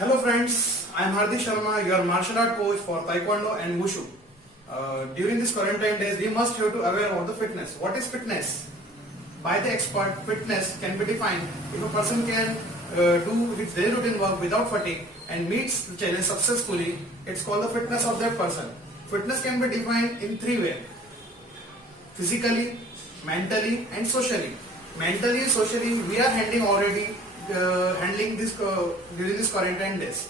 Hello friends, I am Hardik Sharma, your martial art coach for Taekwondo and Wushu. During this quarantine days, we must have to aware of the fitness. What is fitness? By the expert, fitness can be defined if a person can do his daily routine work without fatigue and meets the challenge successfully. It's called the fitness of that person. Fitness can be defined in three ways: physically, mentally, and socially. Mentally, socially, we are handling this during this quarantine days.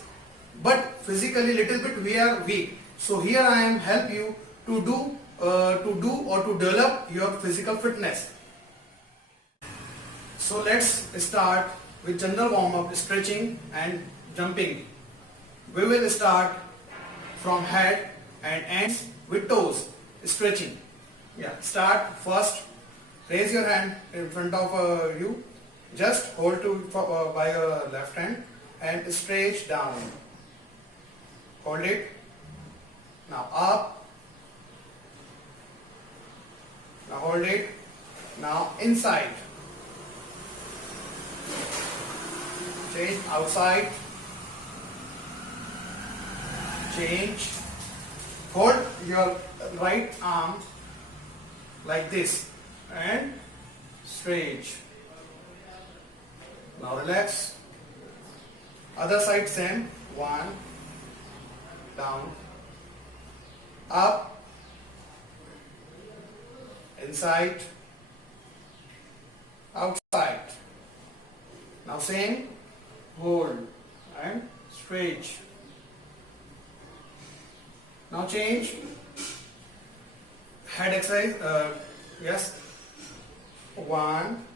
But physically, little bit we are weak. So here I am help you to do or to develop your physical fitness. So let's start with general warm up, stretching and jumping. We will start from head and ends with toes, stretching. Yeah, start first. Raise your hand in front of you. Just hold by your left hand and stretch down. Hold it. Now up. Now hold it. Now inside. Change outside. Change. Hold your right arm like this and stretch. Now relax. Other side same. One. Down. Up. Inside. Outside. Now same. Hold and stretch. Now change. Head exercise. Yes. One.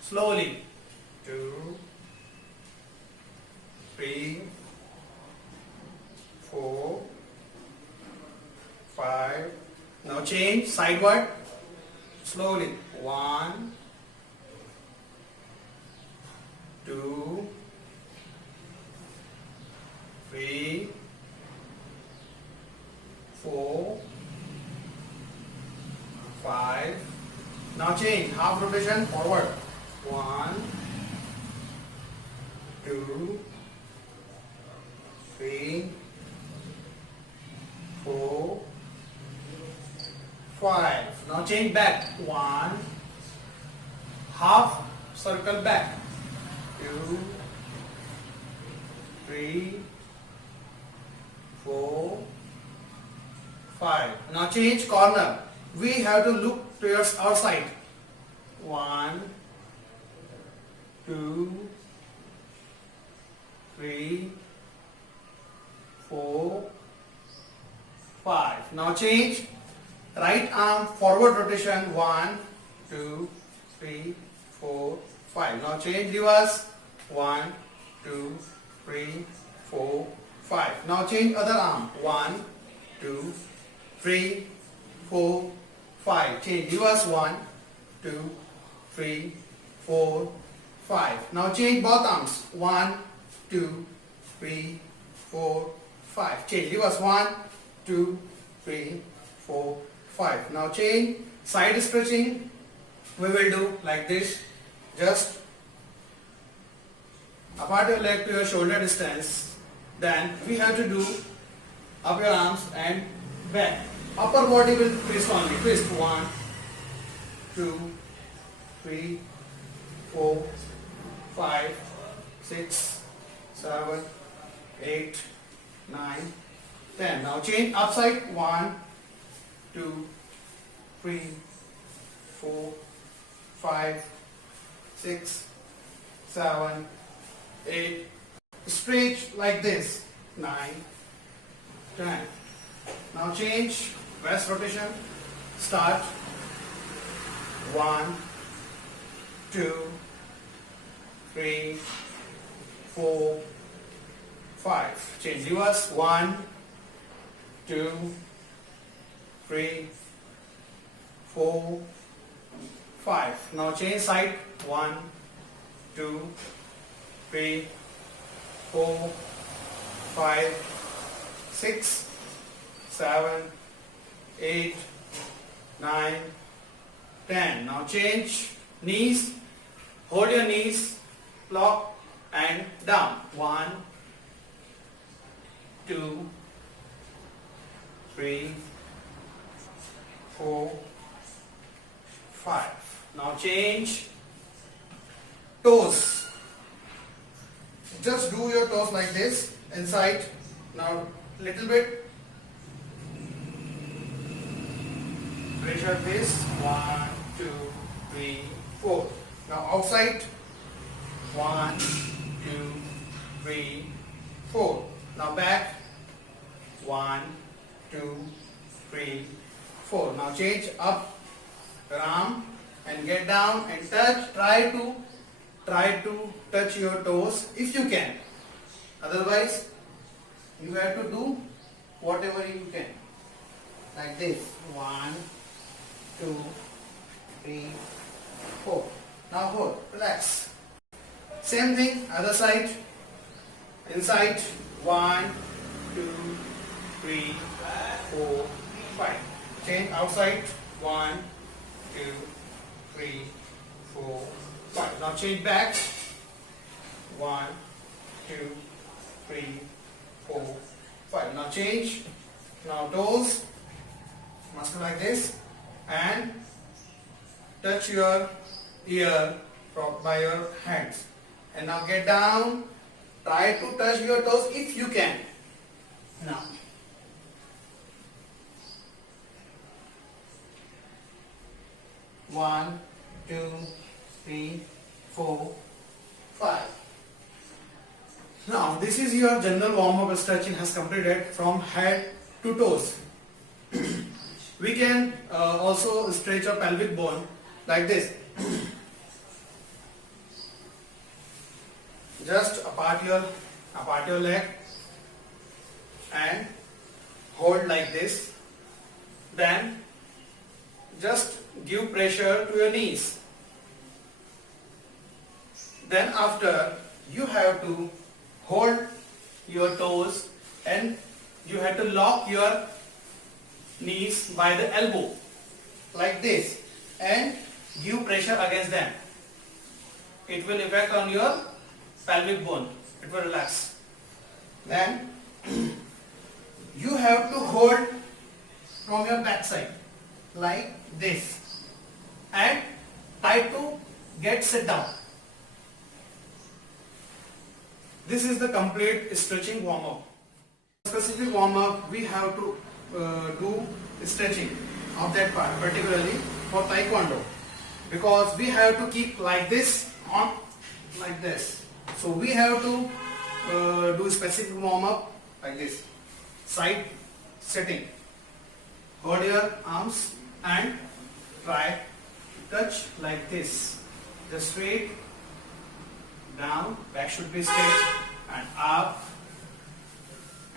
Slowly. 2, 3, 4, 5. Now change sideward. Slowly. 1, 2, 3, 4, 5. Now change half rotation forward. 1, 2, 3, 4, 5. Now change back. 1, half circle back. 2, 3, 4, 5. Now change corner. We have to look towards our side. 1, 2, 3, 4, 5. Now change right arm forward rotation. 1, 2, 3, 4, 5. Now change reverse. 1, 2, 3, 4, 5. Now change other arm. 1, 2, 3, 4, 5. Change reverse. 1, 2, 3, 4, 5. Now change both arms. 1, 2, 3, 4, 5. Change reverse. 1, 2, 3, 4, 5. Now change side stretching. We will do like this. Just apart your leg to your shoulder distance. Then we have to do up your arms and back. Upper body will twist only. Twist. 1, 2, 3, 4, 5, 6, 7, 8, 9, 10. Now change upside. 1, 2, 3, 4, 5, 6, 7, 8. Stretch like this. 9, 10. Now change west rotation. Start. 1, 2, 3, 4, 5. Change reverse. 1, 2, 3, 4, 5. Now change side. 1, 2, 3, 4, 5, 6, 7, 8, 9, 10. Now change knees. Hold your knees, lock and down. 1, 3, 4, 5. Now change toes. Just do your toes like this inside. Now little bit. Pressure this. 1, 2, 3, 4. Now outside. 1, 2, 3, 4. Now back. 1, 2, 3, 4. Now change up your arm and get down and touch. Try to touch your toes if you can. Otherwise, you have to do whatever you can. Like this. 1, 2, 3, 4. Now hold. Relax. Same thing. Other side. Inside. 1, 2, 3, 4, 5. Change outside. 1, 2, 3, 4, 5. Now change back. 1, 2, 3, 4, 5. Now change. Now toes. Must be like this. And touch your ear by your hands. And now get down. Try to touch your toes if you can. Now. One, 2, 3, 4, 5. Now this is your general warm-up stretching has completed from head to toes. We can also stretch your pelvic bone like this. Just apart your leg and hold like this. Then just give pressure to your knees. Then after you have to hold your toes and you have to lock your knees by the elbow like this and give pressure against them. It will affect on your pelvic bone. It will relax. Then you have to hold from your backside like this and try to get sit down. This is the complete stretching warm-up. Specific warm-up we have to do stretching of that part, particularly for Taekwondo, because we have to keep like this on like this. So we have to do specific warm-up like this. Side sitting. Hold your arms and try to touch like this. Just straight down, back should be straight, and up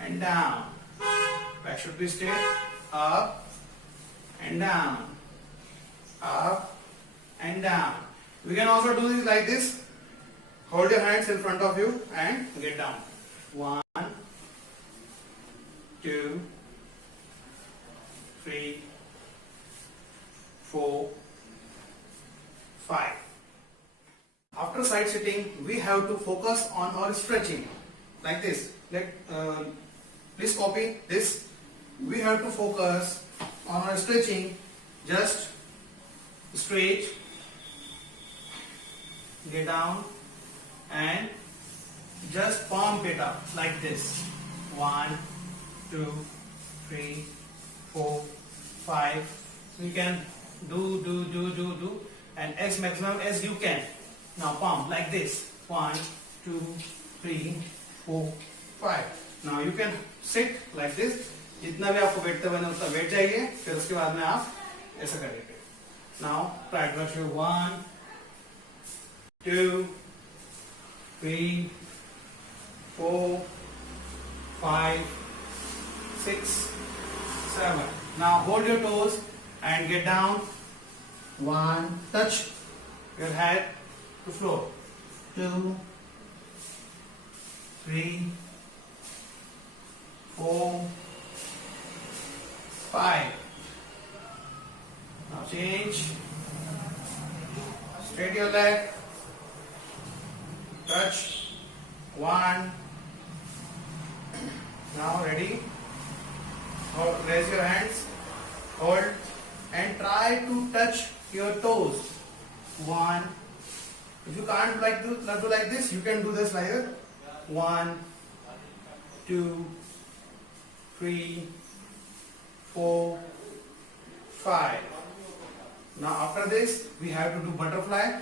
and down. Back should be straight, up and down, up and down. We can also do this like this. Hold your hands in front of you and get down. 1, 2, 3, 4, 5. After side sitting, we have to focus on our stretching like this. Please copy this. We have to focus on our stretching. Just straight, get down and just pump it up like this. 1, 2, 3, 4, 5. You can do and as maximum as you can. Now pump like this. 1, 2, 3, 4, 5. Now you can sit like this. जितना भी आपको बैठते बने उतना बैठ जाइए. फिर उसके बाद में आप ऐसा करेंगे. Now try to do 1, 2, 3, 4, 5, 6, 7. Now hold your toes and get down. 1, touch your head to floor. 2, 3, 4, 5. Now change. Straight your leg. Touch. 1. Now ready. Raise your hands, hold, and try to touch your toes. One. If you can't do like this, you can do this like this. 1, 2, 3, 4, 5. Now after this, we have to do butterfly.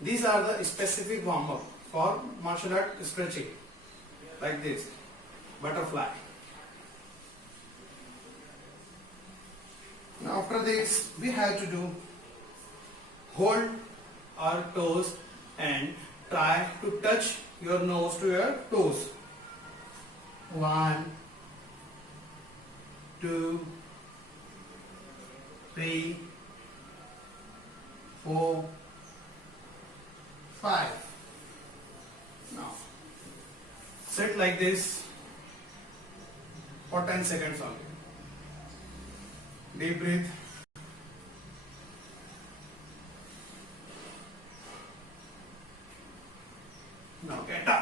These are the specific warm-up for martial art stretching. Like this, butterfly. Now after this, we have to do hold our toes and try to touch your nose to your toes. 1, 2, 3, 4, 5. Now sit like this for 10 seconds only. Deep breathe. Now get up.